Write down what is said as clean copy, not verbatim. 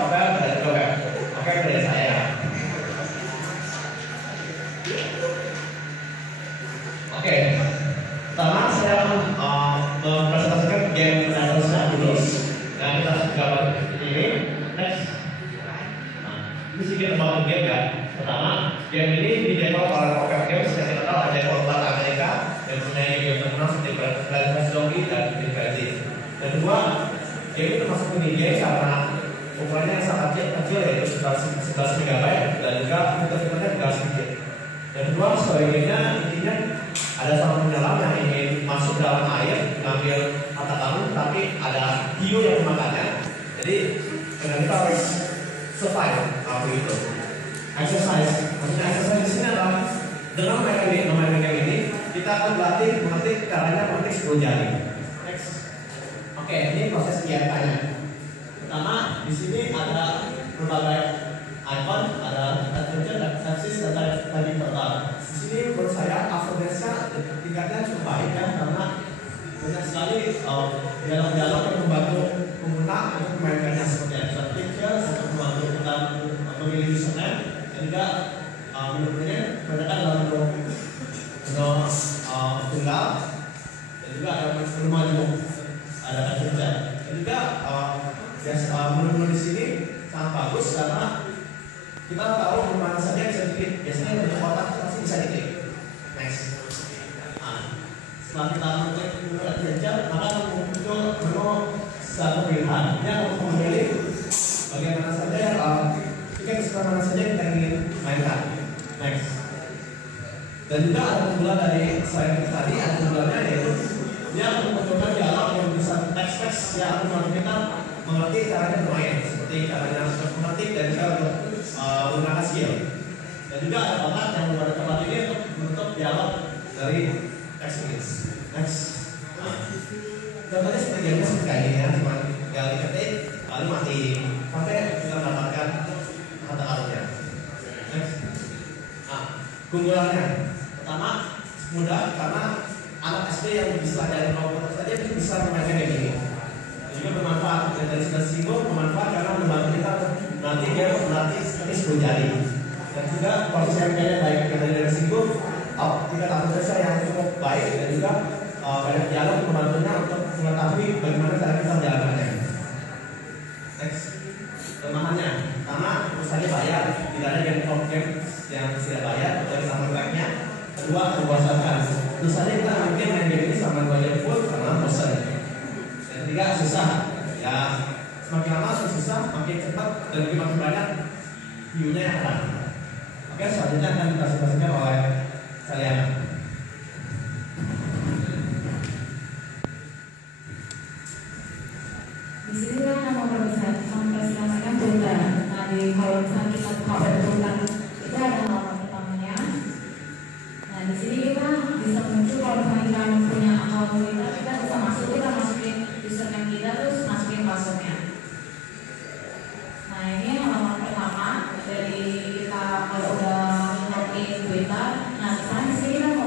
novel dan juga web. Oke, dari saya. Oke, pertama saya mempresentasikan game Natasha dulu. Nah, kita gambar ini. Next. Ini sedikit tentang game ya. Pertama, game ini didevelop oleh Rocket Games yang terkenal ada developer Amerika yang punya game terkenal seperti Planet Zombie dan Invasion. Dan kedua, game itu termasuk mini game karena ukurannya yang sangat kecil yaitu 11 MB dan juga fitur-fiturnya juga sedikit. Dan kedua, sebagainya intinya ada seorang penyelam yang ingin masuk dalam air mengambil mata karung, tapi ada hiu yang memakannya. Jadi kita harus survive waktu itu. Exercise, maksudnya exercise di sini adalah dengan memainkan game ini kita akan berlatih mengetik caranya mengetik 10 jari. Next. Oke, ini proses IRK-nya. Pertama, di sini ada berbagai icon, ada adventure, sepsis, dan tadi portal. Di sini menurut saya affordannya tingkatnya cukup baik ya, karena banyak sekali dialog-dialog yang membantu pengguna untuk memainkannya seperti ada picture untuk membantu kita memilih username dan juga menu-menunya kebanyakan dalam menu tunggal dan juga ada menu maju, ada adventure dan juga menu-menu di sini sangat bagus karena kita tahu mana saja bisa diklik. Biasanya banyak kotak pasti bisa diklik. Next. Setelah kita mengklik menu adventure, maka muncul menu satu pilihan. Ini akan memilih bagaimana saja tiket kesukaan mana saja yang kita ingin mainkan. Next. Dan juga ada keunggulan dari selain tadi, ada keunggulannya yaitu dia akan memunculkan dialog yang bisa teks-teks yang akan membantu kita mengerti caranya bermain, seperti caranya mengetik dan juga menggunakan skill. Dan juga ada kotak yang membuat tempat ini untuk menutup dialog dari teks ini. Next. Contohnya seperti gamenya seperti kayak gini ya, cuma tinggal diketik lalu mati sampai kita mendapatkan kata karungnya. Next. Keunggulannya pertama mudah karena anak SD yang bisa dari komputer saja bisa memainkan game ini. Juga bermanfaat dan dari sudah singgung bermanfaat karena membantu kita nanti dia melatih ini 10 jari dan juga proses yang baik dari singgung tingkat aktualisasi yang cukup baik dan juga banyak dialog membantunya untuk mengetahui bagaimana cara kita menjalankannya. Next. Kelemahannya karena misalnya bayar, tidak ada game yang tidak bayar dari soundtracknya. Kedua, membosankan. Misalnya kita mungkin main game ini sama 2 jam full karena bosan. Dan ketiga, susah. Ya, semakin lama susah, makin cepat dan makin banyak view-nya yang ada. Oke, selanjutnya akan dipresentasikan oleh kalian. Di sini kita akan mempresentasikan Bunda. Nah, di kalau misalnya kita buka Bunda itu ada halaman pertamanya. Nah, di sini kita bisa muncul kalau misalnya kita punya akun kita bisa masuk, kita masukin username kita terus masukin passwordnya. Nah, ini halaman pertama dari kita kalau udah login Twitter. Nah, sekarang di sini kita